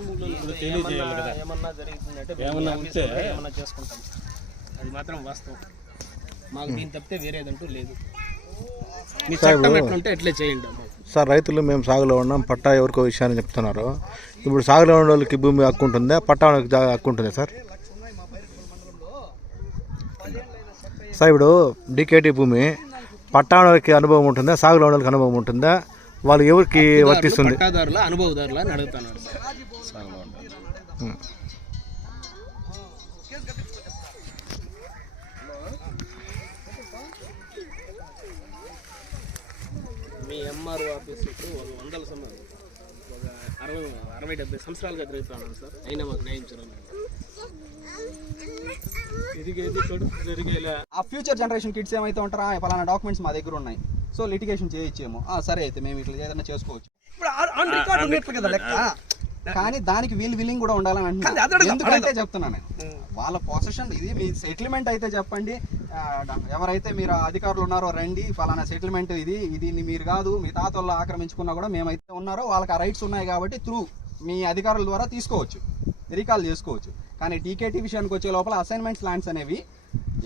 ఏమన్నా జరుగుతుందంటే ఏమన్నా మేము ఉంటే- ఆఫీసులో ఏమన్నా చేసుకుంటాం. సార్. అది మాత్రం వాస్తవం. మాకు దీని తప్పితే వేరేదంటూ లేదు. మీ చట్టం ఎట్లుంటే ఎట్లే చేయండి అమ్మ. సార్ రైతులు మేము సాగులో ఉన్నాం. పట్టా ఎవరికో విషయాన్ని చెప్తున్నారు. ఇప్పుడు సాగులో ఉన్న వాళ్ళకి భూమి హక్కు ఉంటుందా? పట్టా హక్కు ఉంటుందా సార్? సార్ ఇప్పుడు డికేటీ భూమి పట్టా వాళ్ళకి అనుభవం ఉంటుందా? సాగులో ఉన్న వాళ్ళకి అనుభవం ఉంటుందా? వాళ్ళు ఎవరికి వర్తిస్తుంది? పట్టాదారుల అనుభవదారుల అని. ఉం. మీ ఎంఆర్ఓ ఆఫీస్ చుట్టూ ఒక వందల సంవత్సరాలు ఒక అరవై అరవై డెబ్బై సంవత్సరాలుగా తిరుగుతున్నాను సార్. అయినా మాకు న్యాయం జరిగేలా. ఆ ఫ్యూచర్ జనరేషన్ కిడ్స్ ఏమైతే ఉంటారో? "ఆ, పలానా డాక్యుమెంట్స్ మా దగ్గర ఉన్నాయి. సో లిటిగేషన్ చేయొచ్చేమో ఆ, సరే అయితే మేము ఇట్లా ఏదైనా చేసుకోవచ్చు. కానీ దానికి వీల్ విల్లింగ్ కూడా ఉండాలని అంటున్నాను ఎందుకంటే చెప్తున్నాను నేను. వాళ్ళ పొసెషన్ ఇది మీ సెటిల్మెంట్ అయితే చెప్పండి. ఎవరైతే మీరు అధికారులు ఉన్నారో రండి ఫలానా సెటిల్మెంట్ ఇది ఇది మీరు కాదు మీ తాత వాళ్ళు ఆక్రమించుకున్నా కూడా మేమైతే ఉన్నారో వాళ్ళకి ఆ రైట్స్ ఉన్నాయి కాబట్టి త్రూ మీ అధికారుల ద్వారా తీసుకోవచ్చు. రీకాల్ చేసుకోవచ్చు. కానీ టీకేటీ విషయానికి వచ్చే లోపల అసైన్మెంట్స్ ల్యాండ్స్ అనేవి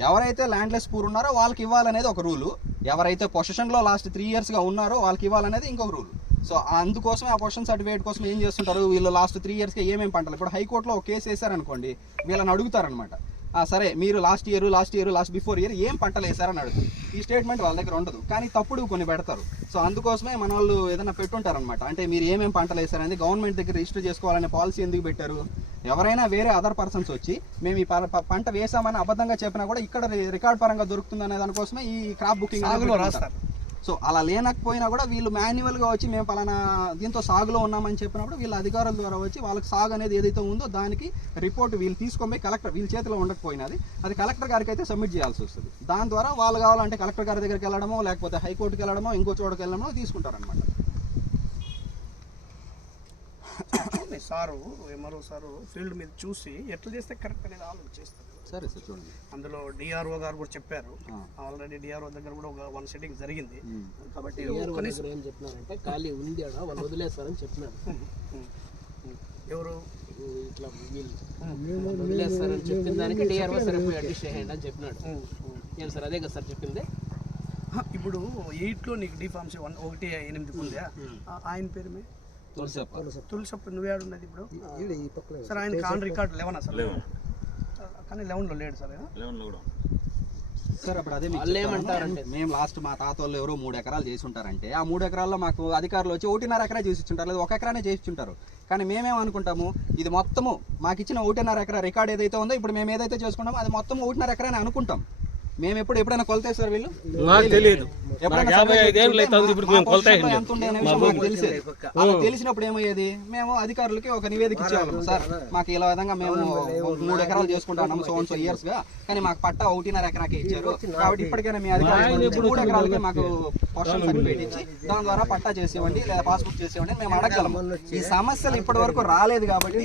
ఎవరైతే ల్యాండ్లెస్ పూర్ ఉన్నారో వాళ్ళకి ఇవ్వాలనేది ఒక రూలు. ఎవరైతే పొజిషన్లో లాస్ట్ త్రీ ఇయర్స్గా ఉన్నారో వాళ్ళకి ఇవ్వాలనేది ఇంకొక రూల్. సో అందుకోసం ఆ పొజిషన్ సర్టిఫికేట్ కోసం ఏం చేస్తుంటారు? వీళ్ళు లాస్ట్ త్రీ ఇయర్స్గా ఏమేమి పంటలు? ఇప్పుడు హైకోర్టులో ఒక కేసు వేశారనుకోండి వీళ్ళని అడుగుతారనమాట. సరే మీరు last year last year last before year ఏం పంటలు వేశారని అడుగుతారు. ఈ స్టేట్మెంట్ వాళ్ళ దగ్గర ఉండదు. కానీ తప్పుడు కొన్ని పెడతారు. సో అందుకోసమే మన వాళ్ళు ఏదైనా పెట్టుంటారనమాట. అంటే మీరు ఏమేమి పంటలు వేశారనేది గవర్నమెంట్ దగ్గర రిజిస్టర్ చేసుకోవాలనే పాలసీ ఎందుకు పెట్టారు? ఎవరైనా వేరే అదర్ పర్సన్స్ వచ్చి మేము ఈ పంట వేసామని అబద్ధంగా చెప్పినా కూడా ఇక్కడ రికార్డ్ పరంగా దొరుకుతుంది అనే దానికోసమే ఈ క్రాప్ బుకింగ్ రాస్తారు. సో అలా లేనకపోయినా కూడా వీళ్ళు మాన్యువల్గా వచ్చి మేము పలానా దీంతో సాగులో ఉన్నామని చెప్పినప్పుడు వీళ్ళ అధికారుల ద్వారా వచ్చి వాళ్ళకి సాగు అనేది ఏదైతే ఉందో దానికి రిపోర్ట్ వీళ్ళు తీసుకొని కలెక్టర్ వీళ్ళ చేతిలో ఉండకపోయినది అది కలెక్టర్ గారికి అయితే సబ్మిట్ చేయాల్సి వస్తుంది. దాని ద్వారా వాళ్ళు కావాలంటే కలెక్టర్ గారి దగ్గరికి వెళ్ళడమో లేకపోతే హైకోర్టుకి వెళ్ళడమో ఇంకో చోటుకి వెళ్ళడమో తీసుకుంటారనమాట చూడండి సారు ఎంఆర్ఓ సారు ఫీల్డ్ మీద చూసి ఎట్లా చేస్తే కరెక్ట్ అనేది ఆలోచిస్తారు సరే సార్ చూడండి. అందులో డిఆర్ఓ గారు కూడా చెప్పారు. ఆల్రెడీ డిఆర్ఓ దగ్గర కూడా ఒక వన్ సెట్టింగ్ జరిగింది. కాబట్టి ఏం చెప్పినారంటే ఖాళీ ఉంది ఆడ వాళ్ళు వదిలేస్తారని చెప్పినారు. ఎవరు? ఇట్లా వదిలేస్తారని చెప్పిన దానికి డిఆర్ఓ సరే అడ్జస్ట్ చేయండి అని చెప్పినాడు. ఏం సార్ అదే కదా సార్ చెప్పింది? ఇప్పుడు ఎయిట్లో నీకు డిఫార్మ్స్ వన్ ఒకటి ఎనిమిది ఉందా? ఆయన పేరు మీ? తులసప్ప. తులసప్ప. నువ్వు ఏడున్నది ఇప్పుడు? సార్ ఆయన కాన్ రికార్డ్ లెవెన్ అసలు కానీ లెవెన్లో లేడు సార్. లెవెన్లో కూడా. సార్ అప్పుడు అదే వాళ్ళు. ఏమంటారంటే- మేము లాస్ట్ మా తాత వాళ్ళు ఎవరో మూడు ఎకరాలు చేసి ఉంటారంటే ఆ మూడు ఎకరాల్లో మాకు అధికారులు వచ్చి ఒకటిన్నర ఎకరా చేసి ఇచ్చుంటారు లేదా ఒక ఎకరానే చేసి ఇచ్చుంటారు. కానీ మేమేం అనుకుంటాము ఇది మొత్తము మాకు ఇచ్చిన ఒకటిన్నర ఎకరా రికార్డ్ ఏదైతే ఉందో ఇప్పుడు మేము ఏదైతే చేసుకుంటామో అది మొత్తం ఒకటిన్నర ఎకరాని అనుకుంటాం. మేము ఎప్పుడు ఎప్పుడైనా కొలతేస్తారు వీళ్ళు? నాకు తెలియదు. యాభై ఐదేళ్ళు అవుతుంది, ఇప్పుడు మేము తెలిసినప్పుడు ఏమయ్యేది? మేము అధికారులకి ఒక నివేదిక ఇచ్చేవాళ్ళం. సార్ మాకు ఇలా విధంగా మేము మూడు ఎకరాలు చేసుకుంటాం సో సో ఇయర్స్గా. కానీ మాకు పట్టా ఒకటిన్నర ఎకరాకే ఇచ్చారు. కాబట్టి ఇప్పటికైనా మీ అధికారులు మూడు ఎకరాలకి మాకు పొజిషన్ సర్టిఫికేట్ ఇచ్చి దాని ద్వారా పట్టా చేసేవండి లేదా పాస్బుక్ చేసేవండి మేము అడగలము ఈ సమస్యలు ఇప్పటి వరకు రాలేదు కాబట్టి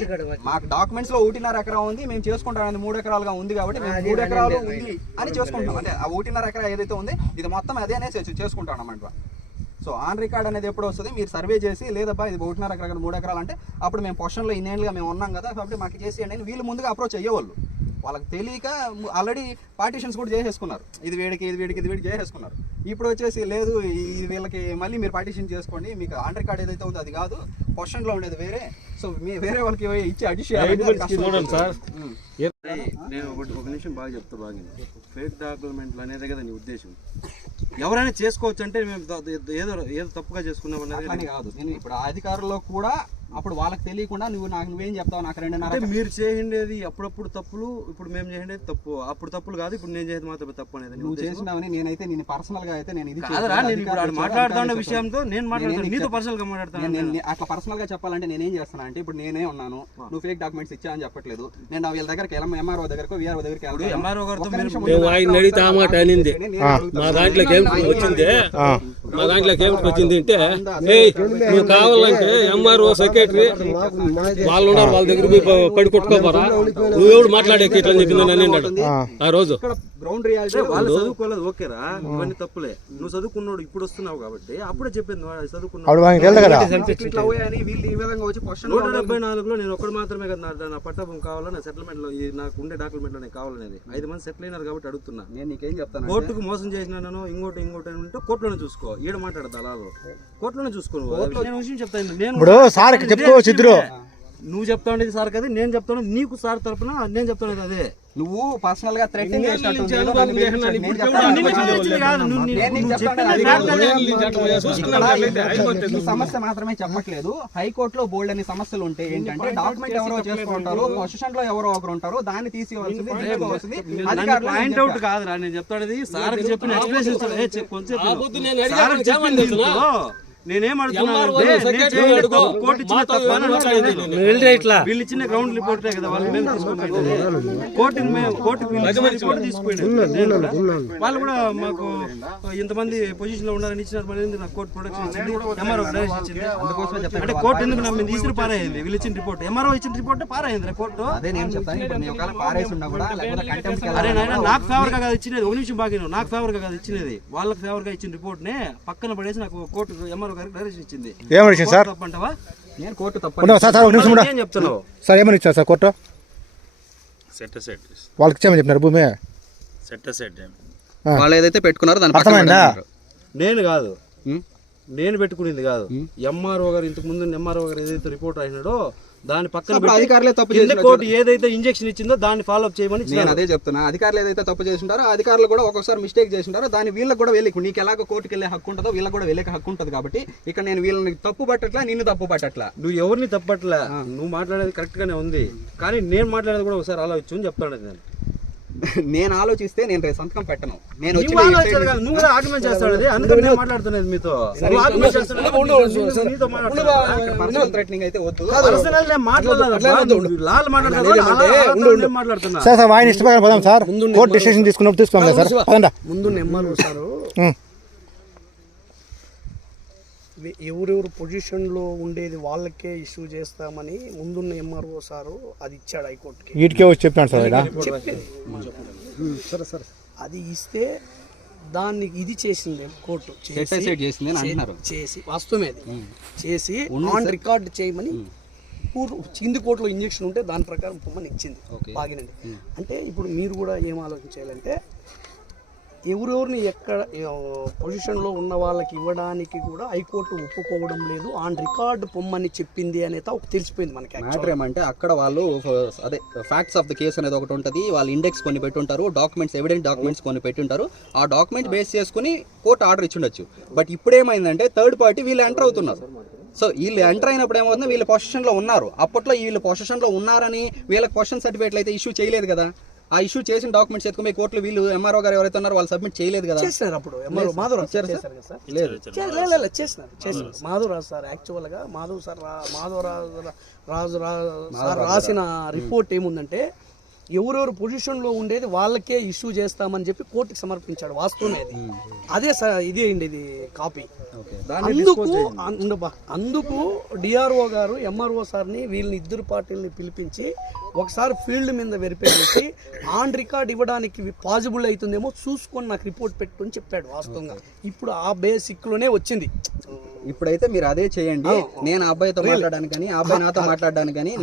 మాకు డాక్యుమెంట్స్లో ఒకటిన్నర ఎకరా ఉంది మేము చేసుకుంటాం అనేది మూడు ఎకరాలుగా ఉంది కాబట్టి మేము మూడు ఎకరాలు ఉంది అని చేసుకుంటాం అంటే ఆ ఒకటిన్నర ఎకరా ఏదైతే ఉంది ఇది మొత్తం అదే అనేసి చేసుకుంటాం అన్నమాట సో ఆన్ రికార్డ్ అనేది ఎప్పుడు వస్తుంది? మీరు సర్వే చేసి లేదబ్బా ఇది ఒకటిన్నర ఎకరా మూడు ఎకరాలు అంటే అప్పుడు మేము పొజిషన్లో ఇన్నేళ్ళుగా మేము ఉన్నాం కదా కాబట్టి మాకు చేసేయండి అని వీళ్ళు ముందుగా అప్రోచ్ అయ్యేవాళ్ళు. వాళ్ళకి తెలియక ఆల్రెడీ పార్టీషన్స్ కూడా చేసేసుకున్నారు. ఇది వీడికి ఇది వీడికి ఇది వీడికి చేసేసుకున్నారు. ఇప్పుడు వచ్చేసి లేదు ఈ వీళ్ళకి మళ్ళీ మీరు పార్టీషన్ చేసుకోండి మీకు ఆన్ రికార్డ్ ఏదైతే ఉందో అది కాదు పొజిషన్లో ఉండేది వేరే. సో మీ వేరే వాళ్ళకి ఇచ్చి అడిషన్ చూడండి సార్ నేను ఒకటి ఒక నిమిషం బాగా చెప్తా బాగా. ఫేక్ డాక్యుమెంట్లు అనేది కదా నీ ఉద్దేశం. ఎవరైనా చేసుకోవచ్చు అంటే మేము ఏదో ఏదో తప్పుగా చేసుకున్నాం అనేది కాదు. నేను ఇప్పుడు అధికారుల్లో కూడా అప్పుడు వాళ్ళకి తెలియకుండా నువ్వు నాకు నువ్వేం చెప్తావు? నాకు రెండున్నర అంటే మీరు చేయండేది అప్పుడప్పుడు తప్పులు ఇప్పుడు మేము చేయండేది తప్పు. అప్పుడు తప్పులు కాదు ఇప్పుడు నేను చేసేది మాత్రమే తప్పు అనేది నువ్వు? చేసినావని నేనైతే నేను పర్సనల్గా అయితే నేను ఇది కాదురా నేను ఇప్పుడు ఆడ అధికారులు మాట్లాడుతున్న విషయంతో నేను మాట్లాడతాను నీతో పర్సనల్గా మాట్లాడతాను నేను అట్లా పర్సనల్గా చెప్పాలంటే నేనేం చేస్తాను అంటే ఇప్పుడు నేనే ఉన్నాను. నువ్వు ఫేక్ డాక్యుమెంట్స్ ఇచ్చా అని చెప్పట్లేదు. నేను నా వీళ్ళ దగ్గరికి వెళ్ళాం ఎంఆర్ఓ దగ్గరకు విఆర్ఓ దగ్గరికి. ఎంఆర్ఓ గారితో మేము. ఆయన అడిగితే ఆ మాట అనింది. మా దాంట్లోకి వచ్చింది. మా దాంట్లోకి వచ్చింది అంటే ఏయ్ నువ్వు కావాలంటే ఎంఆర్ఓ సెక్రటరీ సెక్రటరీ వాళ్ళు ఉన్నారు వాళ్ళ దగ్గర పడి కొట్టుకోపోరా నువ్వు ఎవడు మాట్లాడే ఇట్లా చెప్పిందని అన్నాడు. ఆ. రోజు. గ్రౌండ్ రియాలిటీ వాళ్ళు చదువుకోలేదు ఓకేరా ఇవన్నీ తప్పులే. నువ్వు చదువుకున్నాడు ఇప్పుడు వస్తున్నావు కాబట్టి అప్పుడే చెప్పింది చదువుకున్నాడు. నూట డెబ్బై నాలుగులో నేను ఒక్కడు మాత్రమే కదా నా- పట్టభూమి కావాలా నా సెటిల్మెంట్లో ఇది నాకు ఉండే డాక్యుమెంట్లో నేను కావాలనేది ఐదు మంది సెటిల్ అయినారు కాబట్టి అడుగుతున్నా. నేను నీకేం చెప్తాను కోర్టుకు మోసం చేసినాను ఇంకోటి ఇంకోటి అని ఉంటే కోర్టులోనే చూసుకో. ఈడ మాట్లాడదు దళాలు. కోర్టులోనే చూసుకో నువ్వు. నేను విషయం చెప్తాను నేను చెప్పుకోవచ్చు ఇద్దరు నువ్వు చెప్తా ఉండేది సార్ కదా నేను చెప్తాను నీకు సార్ తరపున నేను చెప్తాను అదే. నువ్వు పర్సనల్గా థ్రెటింగ్ చేసినట్టు సమస్య మాత్రమే చెప్పట్లేదు. హైకోర్టులో బోల్డ్ అనే సమస్యలు ఉంటాయి ఏంటంటే డాక్యుమెంట్ ఎవరో చేసుకుంటారు పొజిషన్లో ఎవరో ఒకరు ఉంటారు దాన్ని తీసివలసింది తీసుకోవాల్సింది పాయింట్ అవుట్ నేను చెప్తాను సార్ చెప్పిన ఎక్స్ప్లెనేషన్ కొంచెం నేను ఇచ్చిన? వీళ్ళు ఇచ్చిన గ్రౌండ్ రిపోర్టే కదా వాళ్ళు మేము తీసుకుని కోర్టు మేము కోర్టు వీళ్ళు ఇచ్చిన రిపోర్ట్ తీసుకుపోయినారు. వాళ్ళు కూడా మాకు ఇంతమంది పొజిషన్లో మరి ఎందుకు నాకు కోర్టు ప్రొడక్షన్ ఇచ్చింది? ఎంఆర్ఓ డైరెక్షన్ ఇచ్చింది. అంటే కోర్టు ఎందుకు నా మీద తీసుకుని పారాయింది వీళ్ళు ఇచ్చిన రిపోర్ట్ ఎంఆర్ఓ ఇచ్చిన రిపోర్ట్ పారాయింది కోర్టు? అదే నేను చెప్తాను. అరే నాయన నాకు ఫేవర్గా కాదు ఇచ్చినది. ఒక నిమిషం బాగా. నాకు ఫేవర్గా కాదు ఇచ్చినది. వాళ్ళకి ఫేవర్గా ఇచ్చిన రిపోర్ట్ నే పక్కన పడేసి నాకు కోర్టు ఎంఆర్ఓ గారికి డైరెక్షన్ ఇచ్చింది. ఏమని ఇచ్చింది సార్? తప్పు అంటావా నేను కోర్టు తప్ప ఉండవు సార్ సార్ ఒక నిమిషం ఏం చెప్తున్నావు? సార్ ఏమని ఇచ్చారు సార్ కోర్టు? సెట్ సెట్ వాళ్ళకి ఇచ్చామని చెప్పినారు భూమి. సెట్ సెట్ వాళ్ళు ఏదైతే పెట్టుకున్నారో దాని పక్కన అర్థమైందా? నేను కాదు? నేను పెట్టుకునేది కాదు. ఎంఆర్ఓ గారు ఇంతకు ముందు ఎంఆర్ఓ గారు ఏదైతే రిపోర్ట్ రాసినాడో దాని పక్కన అధికారులే తప్పు. కోర్టు ఏదైతే ఇంజెక్షన్ ఇచ్చిందో దాన్ని ఫాలో అప్ చేయమని నేను. అదే చెప్తున్నా. అధికారులు ఏదైతే తప్పు చేసింటారో అధికారులు కూడా ఒక్కొక్కసారి మిస్టేక్ చేసింటారో దాని వీళ్ళకి కూడా వెళ్ళి నీకు ఎలాగో కోర్టుకి వెళ్ళే హక్కు ఉంటుందో వీళ్ళకి కూడా వెళ్ళే హక్కు ఉంటుంది కాబట్టి ఇక్కడ నేను వీళ్ళని తప్పు పట్టట్లా నిన్ను తప్పు పట్టట్లా. నువ్వు ఎవరిని తప్పట్లే నువ్వు మాట్లాడేది కరెక్ట్ గానే ఉంది. కానీ నేను మాట్లాడేది కూడా ఒకసారి ఆలోచించు అని చెప్తాను నేను. నేను ఆలోచిస్తే నేను రేపు సంతకం పెట్టను. నేను నువ్వు ఆర్గ్యుమెంట్ చేస్తాడు అది. అందుకని నేను మాట్లాడుతున్నది మీతో. పర్సనల్ థ్రెటనింగ్ అయితే వద్దు. పర్సనల్ నేను మాట్లాడలేదు లాల్ మాట్లాడుతున్నా మాట్లాడుతున్నా. సార్ పదాం సార్. కోర్టు డిసిషన్ తీసుకున్నప్పుడు తీసుకోండి సార్. ముందు నెంబర్ సారు ఎవరెవరు పొజిషన్లో ఉండేది వాళ్ళకే ఇష్యూ చేస్తామని ముందున్న ఎంఆర్ఓ సారు అది ఇచ్చాడు హైకోర్టుకి. వీటికే వచ్చి చెప్పినాడు సార్ ఇక్కడ అది ఇస్తే దాన్ని ఇది చేసింది కోర్టు. చేసి వాస్తవమే అది. చేసి ఆన్ రికార్డ్ చేయమని పూర్వ కింది కోర్టులో ఇంజక్షన్ ఉంటే దాని ప్రకారం పొమ్మని ఇచ్చింది. బాగినండి. అంటే ఇప్పుడు మీరు కూడా ఏం ఆలోచించాలంటే ఎవరెవరిని ఎక్కడ పొజిషన్లో ఉన్న వాళ్ళకి ఇవ్వడానికి కూడా హైకోర్టు ఒప్పుకోవడం లేదు. ఆన్ రికార్డ్ పొమ్మని చెప్పింది అనేది ఒక తెలిసిపోయింది మనకి మ్యాటర్ ఏమంటే అక్కడ వాళ్ళు అదే ఫ్యాక్ట్స్ ఆఫ్ ద కేసు అనేది ఒకటి ఉంటుంది. వాళ్ళు ఇండెక్స్ కొన్ని పెట్టుంటారు డాక్యుమెంట్స్ ఎవిడెంట్ డాక్యుమెంట్స్ కొన్ని పెట్టుంటారు ఆ డాక్యుమెంట్ బేస్ చేసుకుని కోర్టు ఆర్డర్ ఇచ్చుండొచ్చు. బట్ ఇప్పుడు ఏమైందంటే థర్డ్ పార్టీ వీళ్ళు ఎంటర్ అవుతున్నారు. సో వీళ్ళు ఎంటర్ అయినప్పుడు ఏమవుతుంది? వీళ్ళు పొజిషన్లో ఉన్నారు. అప్పట్లో వీళ్ళు పొజిషన్లో ఉన్నారని వీళ్ళకి పొజిషన్ సర్టిఫికేట్లు అయితే ఇష్యూ చేయలేదు కదా. ఆ ఇష్యూ చేసిన డాక్యుమెంట్స్ ఎత్తుకుపోయి కోర్టులో వీళ్ళు ఎంఆర్ఓ గారు ఎవరైతే ఉన్నారో వాళ్ళు సబ్మిట్ చేయలేదు కదా. చేసినారు అప్పుడు. ఎంఆర్ఓ మాధవ్ రాజు చేశారు కదా సార్. లేదు చే- లే- లే- లే, చేసినారు. చేసినారు మాధవ్ రాజు సార్ యాక్చువల్గా మాధవ్ సార్ రా- మాధవ్ రాజు రాజు రా- సార్ రాసిన రిపోర్ట్ ఏముందంటే ఎవరెవరు పొజిషన్లో ఉండేది వాళ్ళకే ఇష్యూ చేస్తామని చెప్పి కోర్టుకి సమర్పించాడు వాస్తవమే అది ఇది అయింది ఇది కాపీ. అందుకు. అందుకు డిఆర్ఓ గారు ఎంఆర్ఓ సార్ని వీళ్ళని ఇద్దరు పార్టీలని పిలిపించి ఒకసారి ఫీల్డ్ మీద వెరిఫై చేసి ఆన్ రికార్డ్ ఇవ్వడానికి పాజిబుల్ అవుతుందేమో చూసుకొని నాకు రిపోర్ట్ పెట్టుకొని చెప్పాడు వాస్తవంగా. ఇప్పుడు ఆ బేసిక్లోనే వచ్చింది. ఇప్పుడైతే మీరు అదే చేయండి. నేను అబ్బాయితో మాట్లాడడానికి కానీ ఆ అబ్బాయి నాతో మాట్లాడడానికి కానీ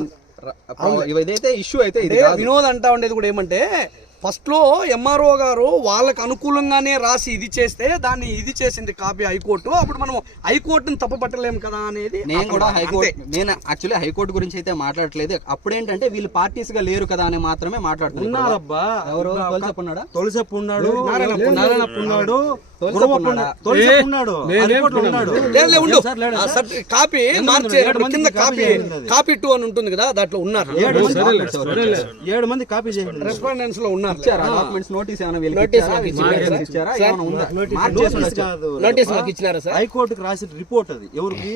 ఇదైతే ఇష్యూ అయితే ఇది. వినోద్ అంటా ఉండేది కూడా ఏమంటే ఫస్ట్లో ఎంఆర్ఓ గారు వాళ్ళకి అనుకూలంగానే రాసి ఇది చేస్తే దాన్ని ఇది చేసింది కాపీ హైకోర్టు అప్పుడు మనం హైకోర్టుని తప్పు పట్టలేం కదా అనేది నేను కూడా. హైకోర్టు నేను యాక్చువల్లీ హైకోర్టు గురించి అయితే మాట్లాడట్లేదు. అప్పుడేంటంటే వీళ్ళు పార్టీస్గా లేరు కదా అని మాత్రమే మాట్లాడుతున్నారు. ఉన్నారబ్బా. ఎవరు? తొలిసెప్ప ఉన్నాడా తొలిసెప్పు ఉన్నాడు నారాయణప్ప. ఉన్నాడు. కాపీ మార్చే కింద కాపీ కాపీ టూ అని ఉంటుంది కదా దాంట్లో ఉన్నారు. ఏడు మంది కాపీ చేయండి రెస్పాండెన్స్లో ఉన్నారు. డాక్యుమెంట్స్ నోటీస్ నోటీస్ మాకు ఇచ్చినారా సార్? హైకోర్టుకి రాసిన రిపోర్ట్ అది. ఎవరికి?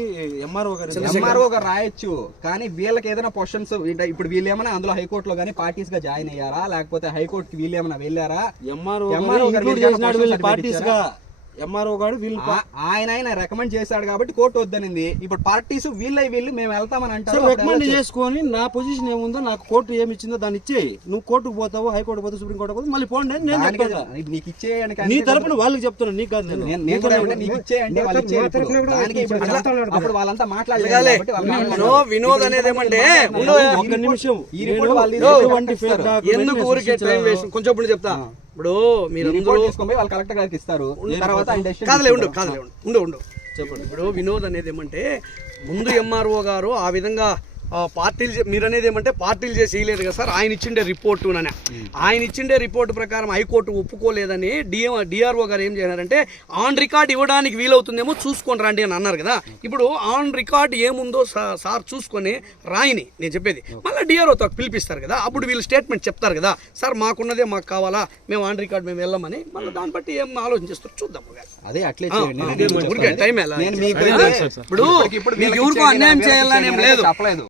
ఎంఆర్ఓ గారి ఎంఆర్ఓ గారు రాయొచ్చు. కానీ వీళ్ళకి ఏదైనా క్వశ్చన్స్ ఇప్పుడు వీళ్ళు ఏమైనా అందులో హైకోర్టులో కానీ పార్టీస్గా జాయిన్ అయ్యారా? లేకపోతే హైకోర్టుకి వీళ్ళు ఏమైనా వెళ్ళారా? ఎంఆర్ఓ గారు పార్టీస్గా. ఎంఆర్ఓ గారు వీళ్ళు ఆ- ఆయన ఆయన రికమెండ్ చేశాడు కాబట్టి కోర్టు వద్దనింది. ఇప్పుడు పార్టీస్ వీళ్ళ వీళ్ళు మేము వెళ్తామని అంటారు. రికమెండ్. చేసుకొని నా పొజిషన్ ఏముందో నాకు కోర్టు ఏమి ఇచ్చిందో దాన్ని ఇచ్చేయి. నువ్వు కోర్టుకు పోతావు హైకోర్టు పోతావు సుప్రీం కోర్టు పోతావు మళ్ళీ పోండి నేను నీకు ఇచ్చేయండి నీ తరపున వాళ్ళకి చెప్తున్నాను నీకు కాదు నేను. కూడా నీకు ఇప్పుడు అప్పుడు వాళ్ళంతా మాట్లాడలేదు వినో వినోద్ అనేది ఏమంటే ఒక్క నిమిషం. ఈ రిపోర్ట్ వాళ్ళు ఎందుకు ఊరికే టైం సృష్టించలేదు. వేస్ట్ కొంచెం చెప్తా. ఇప్పుడు మీరు రిపోర్ట్ తీసుకొని పోయి వాళ్ళు కలెక్టర్ గారికి ఇస్తారు. తర్వాత ఆయన decision కాదులే ఉండు. కాదులే ఉండు ఉండు ఉండు. చెప్పండి. ఇప్పుడు వినోద్ అనేది ఏమంటే ముందు ఎంఆర్ఓ గారు ఆ విధంగా పార్టీలు మీరు అనేది ఏమంటే పార్టీలు చేసి ఇయలేదు కదా సార్. ఆయన ఇచ్చిండే రిపోర్టు అని ఆయన ఇచ్చిండే రిపోర్టు ప్రకారం హైకోర్టు ఒప్పుకోలేదని డిఎం డిఆర్ఓ గారు ఏం చేశారంటే ఆన్ రికార్డ్ ఇవ్వడానికి వీలవుతుందేమో చూసుకొని రండి అని అన్నారు కదా. ఇప్పుడు ఆన్ రికార్డ్ ఏముందో సార్ చూసుకొని రాయిని నేను చెప్పేది. మళ్ళీ డిఆర్ఓతో పిలిపిస్తారు కదా. అప్పుడు వీళ్ళు స్టేట్మెంట్ చెప్తారు కదా. సార్ మాకున్నదే మాకు కావాలా? మేము ఆన్ రికార్డ్ మేము వెళ్ళమని. మళ్ళీ దాన్ని బట్టి ఏం ఆలోచించేస్తారు? చూద్దాం. అదే అట్లే టైం ఇప్పుడు మీకు ఎవరికో అన్యాయం చేయాలని ఏం లేదు.